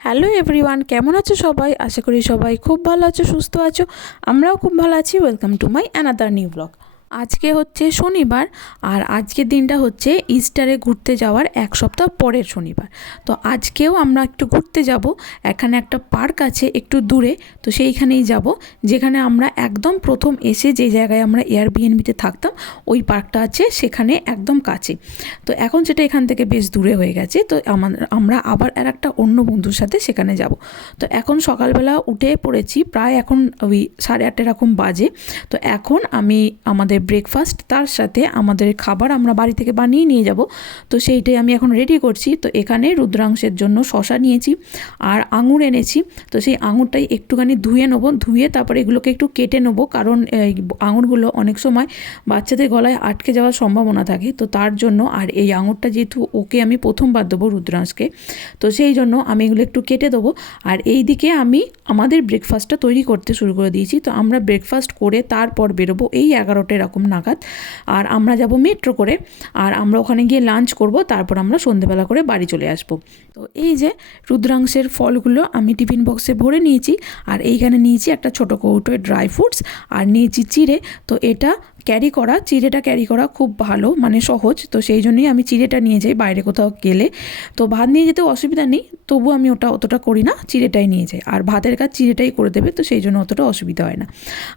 Hello everyone, কেমন আছো সবাই? আশা করি সবাই খুব ভালো আছো, সুস্থ আছো। আমরাও খুব ভালো আছি। Welcome to my another new blog. আজকে হচ্ছে শনিবার, আর আজকের দিনটা হচ্ছে ইস্টারে ঘুরতে যাওয়ার এক সপ্তাহ পরের শনিবার। তো আজকেও আমরা একটু ঘুরতে যাব। এখানে একটা পার্ক আছে একটু দূরে, তো সেইখানেই যাব, যেখানে আমরা একদম প্রথম এসে যে জায়গায় আমরা এয়ারবিএনবিতে থাকতাম ওই পার্কটা আছে সেখানে একদম কাছে। তো এখন সেটা এখান থেকে বেশ দূরে হয়ে গেছে। তো আমরা আবার আর একটা অন্য বন্ধুর সাথে সেখানে যাব। তো এখন সকালবেলা উঠে পড়েছি, প্রায় এখন ওই 8:30 এরকম বাজে। তো এখন আমি আমাদের ব্রেকফাস্ট তার সাথে আমাদের খাবার আমরা বাড়ি থেকে বানিয়ে নিয়ে যাব। তো সেইটাই আমি এখন রেডি করছি। তো এখানে রুদ্রাংশের জন্য শশা নিয়েছি আর আঙুর এনেছি। তো সেই আঙুরটাই একটুখানি ধুয়ে নেবো, ধুয়ে তারপরে এগুলোকে একটু কেটে নেবো, কারণ এই আঙুরগুলো অনেক সময় বাচ্চাদের গলায় আটকে যাওয়ার সম্ভাবনা থাকে। তো তার জন্য, আর এই আঙুরটা যেহেতু ওকে আমি প্রথমবার দেবো রুদ্রাংশকে, তো সেই জন্য আমি এগুলো একটু কেটে দেবো। আর এই দিকে আমি আমাদের ব্রেকফাস্টটা তৈরি করতে শুরু করে দিয়েছি। তো আমরা ব্রেকফাস্ট করে তারপর বেরোবো এই 11টা এরকম নাগাদ। আর আমরা যাব মেট্রো করে, আর আমরা ওখানে গিয়ে লাঞ্চ করব, তারপর আমরা সন্ধেবেলা করে বাড়ি চলে আসব। তো এই যে রুদ্রাংশের ফলগুলো আমি টিফিন বক্সে ভরে নিয়েছি, আর এইখানে নিয়েছি একটা ছোটো কৌটোয় ড্রাই ফ্রুটস, আর নিয়েছি চিড়ে। তো এটা চিড়েটা ক্যারি করা খুব ভালো, মানে সহজ। তো সেই জন্যই আমি চিড়েটা নিয়ে যাই বাইরে কোথাও গেলে। তো ভাত নিয়ে যেতেও অসুবিধা নেই, তবু আমি ওটা অতটা করি না, চিড়েটাই নিয়ে যাই। আর ভাতের কাজ চিড়েটাই করে দেবে, তো সেই জন্য অতটা অসুবিধা হয় না।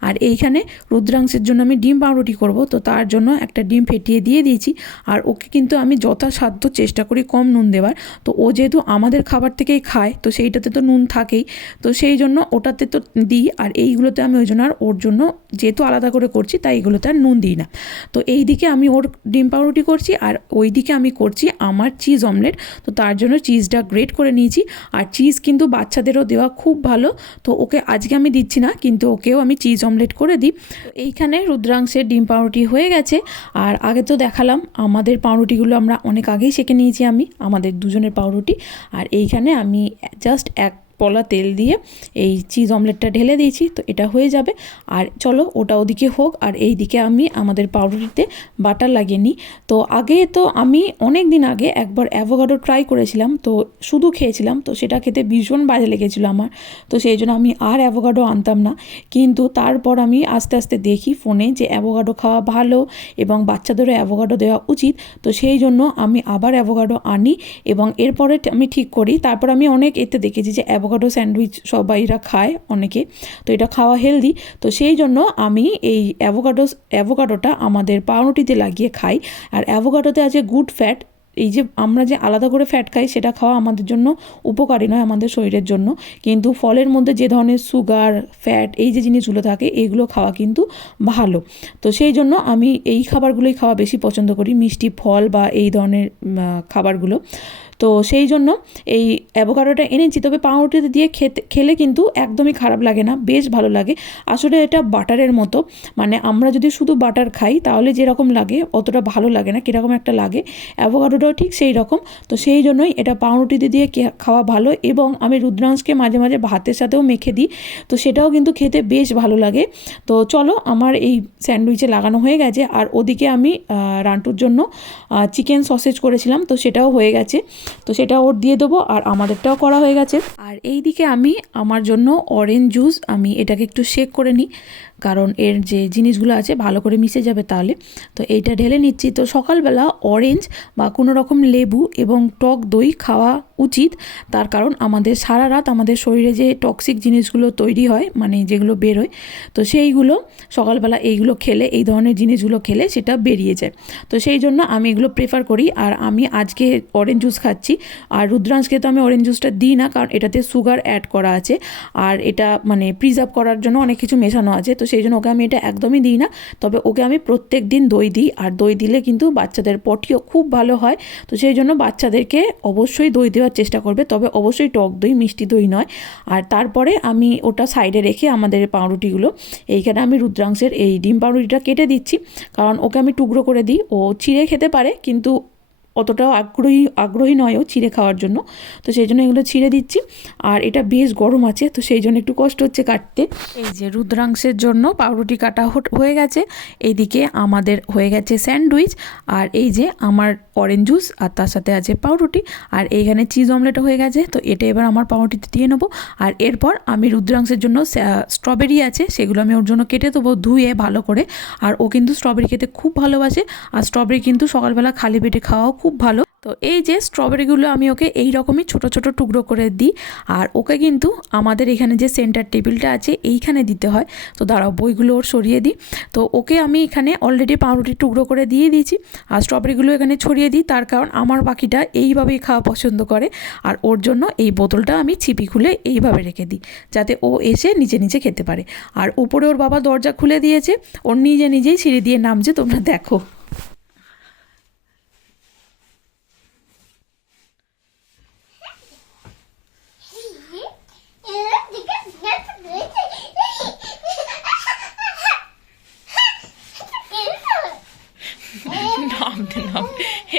আর এইখানে রুদ্রাংশের জন্য আমি ডিম পাউরুটি করব, তো তার জন্য একটা ডিম ফেটিয়ে দিয়ে দিয়েছি। আর ওকে কিন্তু আমি যথাসাধ্য চেষ্টা করি কম নুন দেওয়ার। তো ও যেহেতু আমাদের খাবার থেকেই খায়, তো সেইটাতে তো নুন থাকেই, তো সেই জন্য ওটাতে তো দিই। আর এইগুলোতে আমি ওই জন্য আর ওর জন্য যেহেতু আলাদা করে করছি, তাই এগুলোতে আর নুন দিই না। তো এই দিকে আমি ওর ডিম পাউরুটি করছি, আর ওই দিকে আমি করছি আমার চিজ অমলেট। তো তার জন্য চিজটা গ্রেট করে নিয়েছি। আর চিজ কিন্তু বাচ্চাদেরও দেওয়া খুব ভালো। তো ওকে আজকে আমি দিচ্ছি না, কিন্তু ওকেও আমি চিজ অমলেট করে দিই। তো এইখানে রুদ্রাংশের ডিম পাউরুটি হয়ে গেছে। আর আগে তো দেখালাম আমাদের পাউরুটিগুলো আমরা অনেক আগেই সেঁকে নিয়েছি, আমি আমাদের দুজনের পাউরুটি। আর এইখানে আমি জাস্ট এক পলা তেল দিয়ে এই চিজ অমলেটটা ঢেলে দিয়েছি। তো এটা হয়ে যাবে। আর চলো ওটা ওদিকে হোক, আর এই দিকে আমি আমাদের পাউরুটিতে বাটার লাগিয়ে নিই। তো আগে তো আমি অনেক দিন আগে একবার অ্যাভোকাডো ট্রাই করেছিলাম, তো শুধু খেয়েছিলাম, তো সেটা খেতে ভীষণ বাজে লেগেছিলো আমার। তো সেই জন্য আমি আর অ্যাভোকাডো আনতাম না। কিন্তু তারপর আমি আস্তে আস্তে দেখি ফোনে যে অ্যাভোকাডো খাওয়া ভালো এবং বাচ্চাদেরও অ্যাভোকাডো দেওয়া উচিত। তো সেই জন্য আমি আবার অ্যাভোকাডো আনি এবং এরপরে আমি ঠিক করি। তারপর আমি অনেক এতে দেখেছি যে অ্যাভোকাডো স্যান্ডউইচ সবাইরা খায় অনেকে, তো এটা খাওয়া হেলদি। তো সেই জন্য আমি এই অ্যাভোকাডোটা আমাদের পাউরুটিতে লাগিয়ে খাই। আর অ্যাভোকাডোতে আছে গুড ফ্যাট। এই যে আমরা যে আলাদা করে ফ্যাট খাই, সেটা খাওয়া আমাদের জন্য উপকারী নয় আমাদের শরীরের জন্য, কিন্তু ফলের মধ্যে যে ধরনের সুগার, ফ্যাট, এই যে জিনিসগুলো থাকে, এইগুলো খাওয়া কিন্তু ভালো। তো সেই জন্য আমি এই খাবারগুলোই খাওয়া বেশি পছন্দ করি, মিষ্টি ফল বা এই ধরনের খাবারগুলো। তো সেই জন্য এই অ্যাভোকাডোটা এনেছি। তবে পাউরুটিতে দিয়ে খেলে কিন্তু একদমই খারাপ লাগে না, বেশ ভালো লাগে। আসলে এটা বাটারের মতো, মানে আমরা যদি শুধু বাটার খাই তাহলে যেরকম লাগে অতটা ভালো লাগে না, কীরকম একটা লাগে। অ্যাভোকাডোটাও ঠিক সেই রকম। তো সেই জন্যই এটা পাউরুটিতে দিয়ে খাওয়া ভালো। এবং আমি রুদ্রাংশকে মাঝে মাঝে ভাতের সাথেও মেখে দিই, তো সেটাও কিন্তু খেতে বেশ ভালো লাগে। তো চলো, আমার এই স্যান্ডউইচে লাগানো হয়ে গেছে। আর ওদিকে আমি রান্টুর জন্য চিকেন সসেজ করেছিলাম, তো সেটাও হয়ে গেছে। তো সেটা ওর দিয়ে দেবো, আর আমাদেরটাও করা হয়ে গেছে। আর এই দিকে আমি আমার জন্য অরেঞ্জ জুস, আমি এটাকে একটু শেক করে নিই, কারণ এর যে জিনিসগুলো আছে ভালো করে মিশে যাবে তাহলে। তো এইটা ঢেলে নিচ্ছি। তো সকালবেলা অরেঞ্জ বা কোনো রকম লেবু এবং টক দই খাওয়া উচিত, তার কারণ আমাদের সারা রাত আমাদের শরীরে যে টক্সিক জিনিসগুলো তৈরি হয়, মানে যেগুলো বেরোয়, তো সেইগুলো সকালবেলা এইগুলো খেলে, এই ধরনের জিনিসগুলো খেলে সেটা বেরিয়ে যায়। তো সেই জন্য আমি এগুলো প্রেফার করি। আর আমি আজকে অরেঞ্জ জুস খাচ্ছি। আর রুদ্রাংশকে তো আমি অরেঞ্জ জুসটা দিই না, কারণ এটাতে সুগার অ্যাড করা আছে, আর এটা মানে প্রিজার্ভ করার জন্য অনেক কিছু মেশানো আছে। তো সেই জন্য ওকে আমি এটা একদমই দিই না। তবে ওকে আমি প্রত্যেক দিন দই দিই, আর দই দিলে কিন্তু বাচ্চাদের পটিও খুব ভালো হয়। তো সেই জন্য বাচ্চাদেরকে অবশ্যই দই দেওয়ার চেষ্টা করবে, তবে অবশ্যই টক দই, মিষ্টি দই নয়। আর তারপরে আমি ওটা সাইডে রেখে আমাদের পাউরুটিগুলো, এইখানে আমি রুদ্রাংশের এই ডিম পাউরুটিটা কেটে দিচ্ছি, কারণ ওকে আমি টুকরো করে দিই। ও ছিঁড়ে খেতে পারে, কিন্তু অতটাও আগ্রহী নয় ও ছিঁড়ে খাওয়ার জন্য, তো সেই জন্য এগুলো ছিঁড়ে দিচ্ছি। আর এটা বেশ গরম আছে, তো সেই জন্য একটু কষ্ট হচ্ছে কাটতে। এই যে রুদ্রাংশের জন্য পাউরুটি কাটা হয়ে গেছে, এইদিকে আমাদের হয়ে গেছে স্যান্ডউইচ, আর এই যে আমার অরেঞ্জ জুস, আর তার সাথে আছে পাউরুটি, আর এইখানে চিজ অমলেটও হয়ে গেছে। তো এটা এবার আমার পাউরুটিতে দিয়ে নেবো। আর এরপর আমি রুদ্রাংশের জন্য স্ট্রবেরি আছে, সেগুলো আমি ওর জন্য কেটে দেবো ধুয়ে ভালো করে। আর ও কিন্তু স্ট্রবেরি খেতে খুব ভালোবাসে, আর স্ট্রবেরি কিন্তু সকালবেলা খালি পেটে খাওয়াও খুব ভালো। তো এই যে স্ট্রবেরিগুলো আমি ওকে এই রকমই ছোট ছোট টুকরো করে দিই। আর ওকে কিন্তু আমাদের এখানে যে সেন্টার টেবিলটা আছে এইখানে দিতে হয়। তো দাঁড়াও বইগুলো ওর সরিয়ে দিই। তো ওকে আমি এখানে অলরেডি পাউরুটির টুকরো করে দিয়ে দিয়েছি, আর স্ট্রবেরিগুলো এখানে ছড়িয়ে দিই, তার কারণ আমার বাকিটা এইভাবেই খাওয়া পছন্দ করে। আর ওর জন্য এই বোতলটা আমি ছিপি খুলে এইভাবে রেখে দিই, যাতে ও এসে নিচে নিচে খেতে পারে। আর উপরে ওর বাবা দরজা খুলে দিয়েছে, ওর নিজেই সিঁড়ি দিয়ে নামছে, তোমরা দেখো।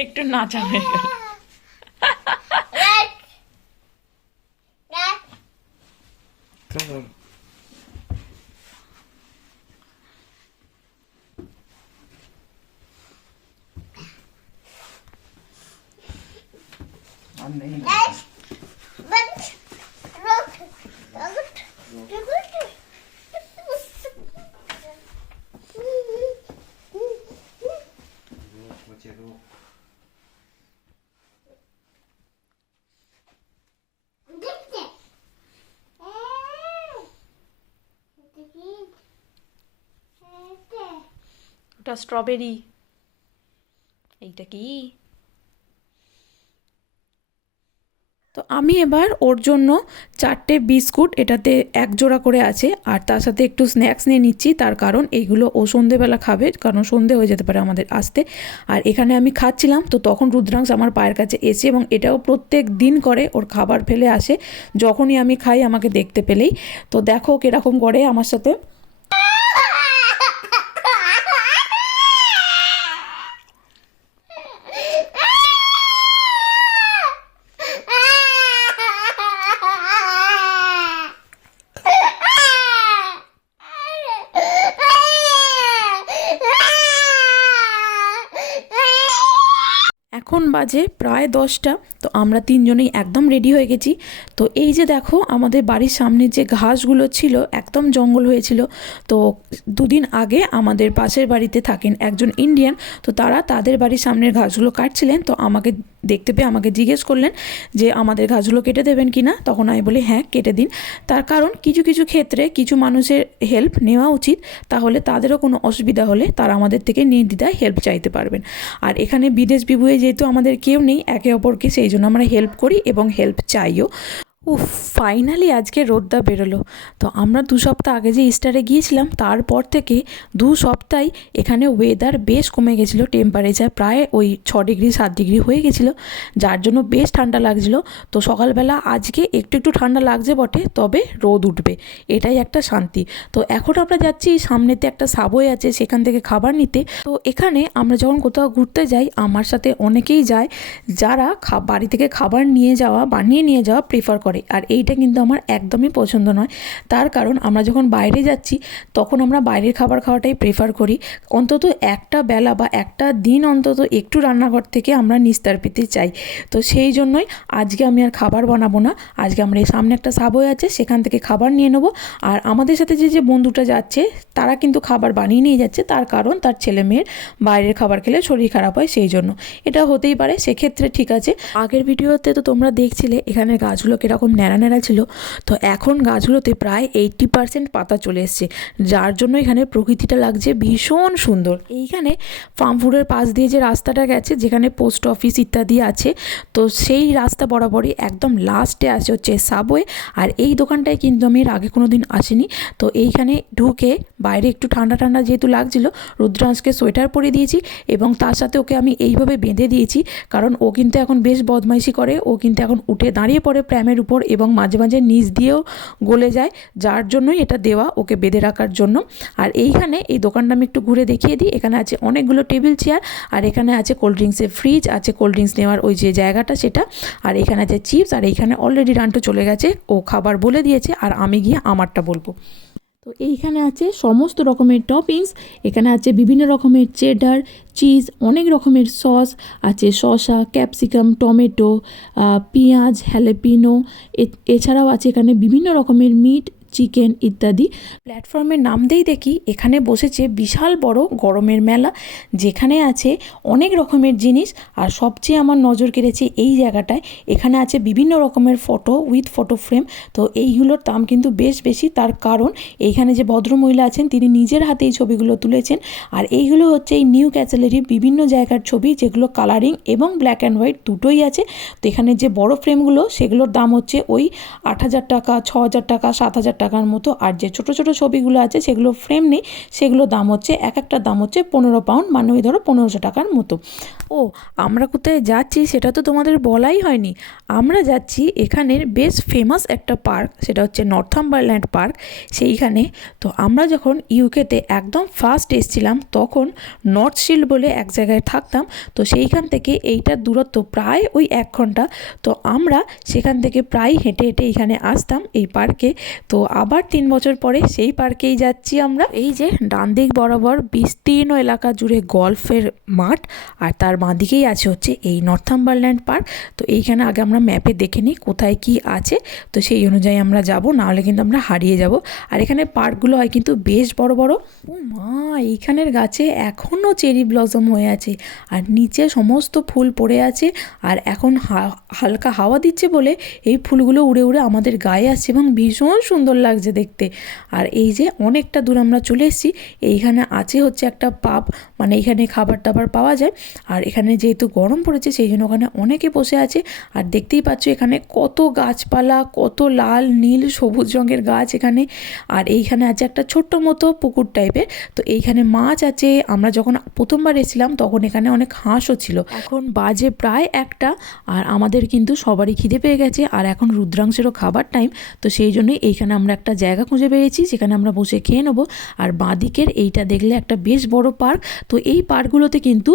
একটু নাচা হয়ে গেল। ওটা স্ট্রবেরি, এইটা কি? তো আমি এবার ওর জন্য 4টে বিস্কুট, এটাতে 1 জোড়া করে আছে, আর তার সাথে একটু স্ন্যাক্স নিয়ে নিচ্ছি, তার কারণ এইগুলো ও সন্ধেবেলা খাবে, কারণ সন্ধে হয়ে যেতে পারে আমাদের আসতে। আর এখানে আমি খাচ্ছিলাম, তো তখন রুদ্রাংশ আমার পায়ের কাছে এসে, এবং এটাও প্রত্যেক দিন করে, ওর খাবার ফেলে আসে যখনই আমি খাই আমাকে দেখতে পেলেই। তো দেখো কীরকম করে আমার সাথে। এখন বাজে প্রায় 10টা, তো আমরা 3জনেই একদম রেডি হয়ে গেছি। তো এই যে দেখো আমাদের বাড়ির সামনে যে ঘাসগুলো ছিল, একদম জঙ্গল হয়েছিল। তো 2 দিন আগে আমাদের পাশের বাড়িতে থাকেন একজন ইন্ডিয়ান, তো তারা তাদের বাড়ির সামনের ঘাসগুলো কাটছিলেন। তো আমাকে দেখতে পেয়ে আমাকে জিজ্ঞেস করলেন যে আমাদের ঘাসগুলো কেটে দেবেন কি না। তখন আমি বলি হ্যাঁ কেটে দিন, তার কারণ কিছু কিছু ক্ষেত্রে কিছু মানুষের হেল্প নেওয়া উচিত, তাহলে তাদেরও কোনো অসুবিধা হলে তারা আমাদের থেকে নির্দ্বিধায় হেল্প চাইতে পারবেন। আর এখানে বিদেশ বিভুঁয়ে যেহেতু আমাদের কেউ নেই একে অপরকে, সেই জন্য আমরা হেল্প করি এবং হেল্প চাইও। ফাইনালি আজকে রোদটা বেরোলো। তো আমরা 2 সপ্তাহ আগে যে ইস্টারে গিয়েছিলাম, তারপর থেকে 2 সপ্তাহে এখানে ওয়েদার বেশ কমে গেছিলো, টেম্পারেচার প্রায় ওই 6 ডিগ্রি 7 ডিগ্রি হয়ে গেছিলো, যার জন্য বেশ ঠান্ডা লাগছিলো। তো সকালবেলা আজকে একটু একটু ঠান্ডা লাগছে বটে, তবে রোদ উঠবে, এটাই একটা শান্তি। তো এখন আমরা যাচ্ছি সামনেতে একটা সাবওয়ে আছে, সেখান থেকে খাবার নিতে। তো এখানে আমরা যখন কোথাও ঘুরতে যাই, আমার সাথে অনেকেই যায় যারা বাড়ি থেকে খাবার বানিয়ে নিয়ে যাওয়া প্রেফার করে। আর এইটা কিন্তু আমার একদমই পছন্দ নয়, তার কারণ আমরা যখন বাইরে যাচ্ছি তখন আমরা বাইরের খাবার খাওয়াটাই প্রেফার করি। অন্তত একটা বেলা বা একটা দিন অন্তত একটু রান্নাঘর থেকে আমরা নিস্তার পেতে চাই। তো সেই জন্যই আজকে আমি আর খাবার বানাবো না, আজকে আমরা এই সামনে একটা সাবওয়ে আছে সেখান থেকে খাবার নিয়ে নেবো। আর আমাদের সাথে যে বন্ধুটা যাচ্ছে তারা কিন্তু খাবার বানিয়ে নিয়ে যাচ্ছে, তার কারণ তার ছেলে মেয়ের বাইরের খাবার খেলে শরীর খারাপ হয়, সেই জন্য। এটা হতেই পারে, সেক্ষেত্রে ঠিক আছে। আগের ভিডিওতে তো তোমরা দেখছিলে এখানে গাছগুলো কীরকম ন্যাড়া ন্যাড়া ছিল, তো এখন গাছগুলোতে প্রায় 80% পাতা চলে এসছে, যার জন্য এখানে প্রকৃতিটা লাগছে ভীষণ সুন্দর। এইখানে ফার্মফুডের পাশ দিয়ে যে রাস্তাটা গেছে, যেখানে পোস্ট অফিস ইত্যাদি আছে, তো সেই রাস্তা বরাবরই একদম লাস্টে আছে হচ্ছে সাবওয়ে। আর এই দোকানটায় কিন্তু আমি এর আগে কোনো দিন আসিনি। তো এইখানে ঢুকে বাইরে একটু ঠান্ডা ঠান্ডা যেহেতু লাগছিল, রুদ্রাংশকে সোয়েটার পরিয়ে দিয়েছি এবং তার সাথে ওকে আমি এইভাবে বেঁধে দিয়েছি, কারণ ও কিন্তু এখন বেশ বদমাইশি করে, ও কিন্তু এখন উঠে দাঁড়িয়ে পড়ে প্র্যামের উপর ওপর এবং মাঝে মাঝে নিচ দিয়েও গলে যায়, যার জন্যই এটা দেওয়া ওকে বেঁধে রাখার জন্য। আর এইখানে এই দোকানটা আমি একটু ঘুরে দেখিয়ে দিই। এখানে আছে অনেকগুলো টেবিল চেয়ার, আর এখানে আছে কোল্ড ড্রিঙ্কসের ফ্রিজ, আছে কোল্ড ড্রিঙ্কস নেওয়ার ওই যে জায়গাটা সেটা, আর এখানে আছে চিপস। আর এইখানে অলরেডি রান্টু চলে গেছে, ও খাবার বলে দিয়েছে আর আমি গিয়ে আমারটা বলবো। তো এইখানে আছে সমস্ত রকমের টপিংস, এখানে আছে বিভিন্ন রকমের চেডার, চিজ, অনেক রকমের সস আছে, শসা, ক্যাপসিকাম, টমেটো, পেঁয়াজ, হ্যালাপিনো, এছাড়াও আছে এখানে বিভিন্ন রকমের মিট, চিকেন ইত্যাদি। প্ল্যাটফর্মের নাম দেই দেখি এখানে বসেছে বিশাল বড় গরমের মেলা, যেখানে আছে অনেক রকমের জিনিস। আর সবচেয়ে আমার নজর কেড়েছে এই জায়গাটায়, এখানে আছে বিভিন্ন রকমের ফটো উইথ ফটো ফ্রেম। তো এইগুলোর দাম কিন্তু বেশ বেশি, তার কারণ এইখানে যে ভদ্রমহিলা আছেন তিনি নিজের হাতে এই ছবিগুলো তুলেছেন। আর এইগুলো হচ্ছে এই নিউ ক্যাসেলেরই বিভিন্ন জায়গার ছবি, যেগুলো কালারিং এবং ব্ল্যাক অ্যান্ড হোয়াইট দুটোই আছে। তো এখানে যে বড় ফ্রেমগুলো সেগুলোর দাম হচ্ছে ওই 8,000 টাকা, 6,000 টাকা, 7,000 টাকার মতো। আর যে ছোট ছোট ছবিগুলো আছে সেগুলো ফ্রেম নেই, সেগুলোর দাম হচ্ছে এক একটার দাম হচ্ছে 15 পাউন্ড, মানে ওই ধরো 1500 টাকার মতো। ও, আমরা কোথায় যাচ্ছি সেটা তো তোমাদের বলাই হয়নি। আমরা যাচ্ছি এখানের বেশ ফেমাস একটা পার্ক, সেটা হচ্ছে নর্থাম্বারল্যান্ড পার্ক, সেইখানে। তো আমরা যখন ইউকেতে একদম ফার্স্ট এসেছিলাম তখন নর্থ শিল্ড বলে এক জায়গায় থাকতাম। তো সেইখান থেকে এইটার দূরত্ব প্রায় ওই 1 ঘন্টা। তো আমরা সেখান থেকে প্রায় হেঁটে হেঁটে এখানে আসতাম এই পার্কে। তো আবার 3 বছর পরে সেই পার্কেই যাচ্ছি আমরা। এই যে ডান দিক বরাবর বিস্তীর্ণ এলাকা জুড়ে গল্ফের মাঠ, আর তার বাঁ দিকেই আছে হচ্ছে এই নর্থাম্বারল্যান্ড পার্ক। তো এইখানে আগে আমরা ম্যাপে দেখে নিই কোথায় কি আছে, তো সেই অনুযায়ী আমরা যাব, নাহলে কিন্তু আমরা হারিয়ে যাব। আর এখানে পার্কগুলো হয় কিন্তু বেশ বড় বড়। ও মা, এইখানের গাছে এখনও চেরি ব্লসম হয়ে আছে, আর নিচে সমস্ত ফুল পড়ে আছে। আর এখন হালকা হাওয়া দিচ্ছে বলে এই ফুলগুলো উড়ে উড়ে আমাদের গায়ে আসছে এবং ভীষণ সুন্দর লাগছে দেখতে। আর এই যে অনেকটা দূর আমরা চলে এসেছি, এইখানে আছে হচ্ছে একটা পাব, মানে এখানে খাবার দাবার পাওয়া যায়। আর এখানে যেহেতু গরম পড়েছে সেই জন্য ওখানে অনেকে বসে আছে। আর দেখতেই পাচ্ছ এখানে কত গাছপালা, কত লাল নীল সবুজ রঙের গাছ এখানে। আর এইখানে আছে একটা ছোট্ট মতো পুকুর টাইপের। তো এইখানে মাছ আছে। আমরা যখন প্রথমবার এসেছিলাম তখন এখানে অনেক হাঁসও ছিল। এখন বাজে প্রায় 1টা, আর আমাদের কিন্তু সবারই খিদে পেয়ে গেছে, আর এখন রুদ্রাংশেরও খাবার টাইম। তো সেই জন্যই এইখানে আমরা একটা জায়গা খুঁজে পেয়েছি যেখানে আমরা বসে খেয়ে নেবো। আর বাঁদিকের এইটা দেখলে একটা বেশ বড় পার্ক। তো এই পার্কগুলোতে কিন্তু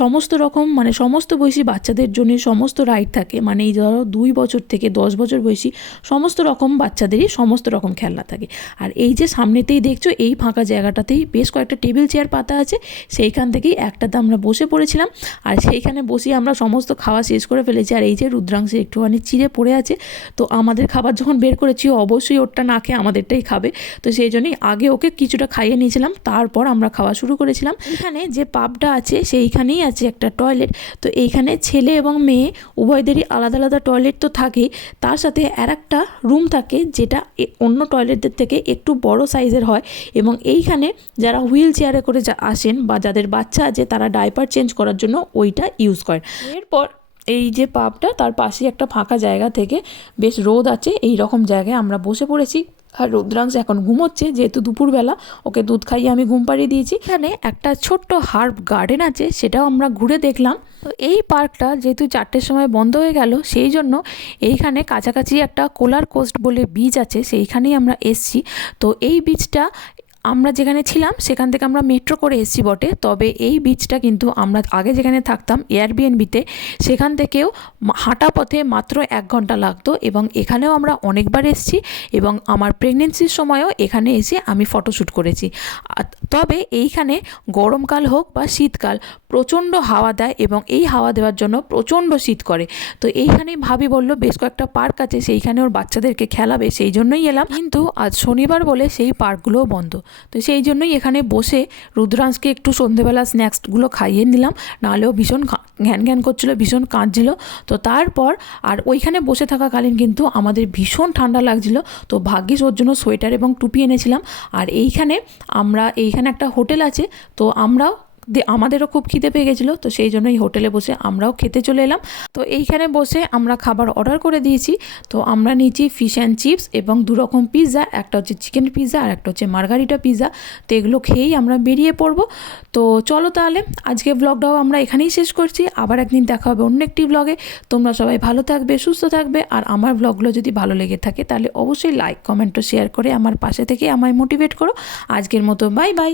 সমস্ত রকম, মানে সমস্ত বয়সী বাচ্চাদের জন্য সমস্ত রাইড থাকে, মানে এই ধরো 2 বছর থেকে 10 বছর বয়সী সমস্ত রকম বাচ্চাদেরই সমস্ত রকম খেলনা থাকে। আর এই যে সামনেতেই দেখছো এই ফাঁকা জায়গাটাতেই বেশ কয়েকটা টেবিল চেয়ার পাতা আছে, সেইখান থেকেই একটাতে আমরা বসে পড়েছিলাম। আর সেইখানে বসে আমরা সমস্ত খাওয়া শেষ করে ফেলেছি। আর এই যে রুদ্রাংশে একটুখানি চিড়ে পড়ে আছে, তো আমাদের খাবার যখন বের করেছি অবশ্যই ওরটা না খেয়ে আমাদেরটাই খাবে। তো সেই জন্যই আগে ওকে কিছুটা খাইয়ে নিয়েছিলাম, তারপর আমরা খাওয়া শুরু করেছিলাম। এখানে যে পাবটা আছে সেইখানেই আছে একটা টয়লেট। তো এইখানে ছেলে এবং মেয়ে উভয়দেরই আলাদা আলাদা টয়লেট তো থাকেই, তার সাথে আরেকটা রুম থাকে যেটা অন্য টয়লেটদের থেকে একটু বড় সাইজের হয়। এবং এইখানে যারা হুইল চেয়ারে করে আসেন বা যাদের বাচ্চা আছে তারা ডাইপার চেঞ্জ করার জন্য ওইটা ইউজ করেন। এরপর এই যে পাবটা তার পাশে একটা ফাঁকা জায়গা থেকে বেশ রোদ আছে, এই রকম জায়গায় আমরা বসে পড়েছি। আর রুদ্রাংশ এখন ঘুমোচ্ছে, যেহেতু দুপুরবেলা ওকে দুধ খাইয়ে আমি ঘুম পাড়িয়ে দিয়েছি। এখানে একটা ছোট্ট হার্ব গার্ডেন আছে, সেটাও আমরা ঘুরে দেখলাম। তো এই পার্কটা যেহেতু 4টের সময় বন্ধ হয়ে গেল, সেই জন্য এইখানে কাছাকাছি একটা কোলার কোস্ট বলে বিচ আছে, সেইখানেই আমরা এসছি। তো এই বিচটা আমরা যেখানে ছিলাম সেখান থেকে আমরা মেট্রো করে এসেছি বটে, তবে এই বিচটা কিন্তু আমরা আগে যেখানে থাকতাম এয়ারবিএনবিতে সেখান থেকেও হাঁটা পথে মাত্র 1 ঘন্টা লাগতো। এবং এখানেও আমরা অনেকবার এসেছি এবং আমার প্রেগনেন্সির সময়ও এখানে এসে আমি ফটোশ্যুট করেছি। তবে এইখানে গরমকাল হোক বা শীতকাল প্রচণ্ড হাওয়া দেয় এবং এই হাওয়া দেওয়ার জন্য প্রচণ্ড শীত করে। তো এইখানেই ভাবি বললো বেশ কয়েকটা পার্ক আছে, সেইখানে ওর বাচ্চাদেরকে খেলাবে, সেই জন্যই এলাম। কিন্তু আজ শনিবার বলে সেই পার্কগুলোও বন্ধ। তো সেই জন্যই এখানে বসে রুদ্রাংশকে একটু সন্ধেবেলা স্ন্যাক্সগুলো খাইয়ে নিলাম, নাহলেও ভীষণ ঘ্যান ঘ্যান করছিলো, ভীষণ কাঁদছিল। তো তারপর আর ওইখানে বসে থাকাকালীন কিন্তু আমাদের ভীষণ ঠান্ডা লাগছিল। তো ভাগ্যিস ওর জন্য সোয়েটার এবং টুপি এনেছিলাম। আর এইখানে একটা হোটেল আছে, তো আমরাও আমাদেরও খুব খিদে পেয়ে গেছিলো, তো সেই জন্য এই হোটেলে বসে আমরাও খেতে চলে এলাম। তো এইখানে বসে আমরা খাবার অর্ডার করে দিয়েছি। তো আমরা নিয়েছি ফিশ অ্যান্ড চিপস এবং 2 রকম পিৎজা, একটা হচ্ছে চিকেন পিৎজা আর একটা হচ্ছে মার্গারিটা পিৎজা। তো এগুলো খেয়েই আমরা বেরিয়ে পড়বো। তো চলো তাহলে আজকে ব্লগটাও আমরা এখানেই শেষ করছি। আবার একদিন দেখা হবে অন্য একটি ব্লগে। তোমরা সবাই ভালো থাকবে, সুস্থ থাকবে। আর আমার ব্লগগুলো যদি ভালো লেগে থাকে তাহলে অবশ্যই লাইক, কমেন্ট ও শেয়ার করে আমার পাশে থেকে আমায় মোটিভেট করো। আজকের মতো বাই বাই।